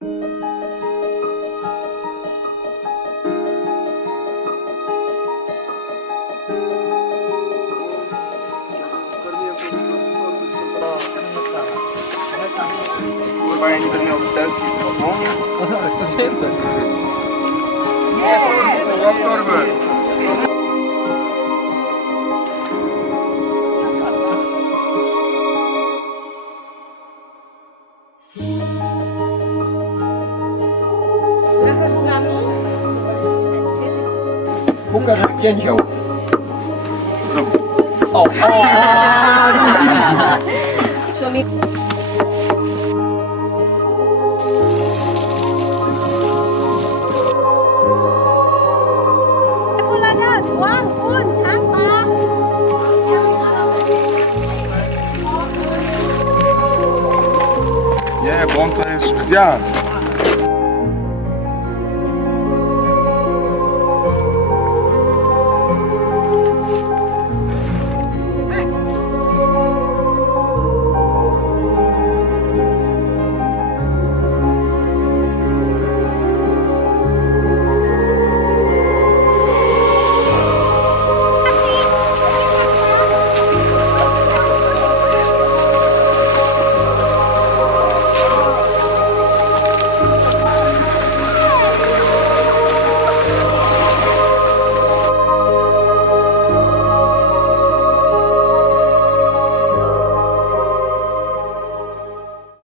Kurwa, ja nie będę miał selfie ze słoną. Chcesz więcej? Jest łap torbę. Wracasz z nami? Łukasz jak księcioł. Co? O! Show me. Nie, bo on to jest zjadł.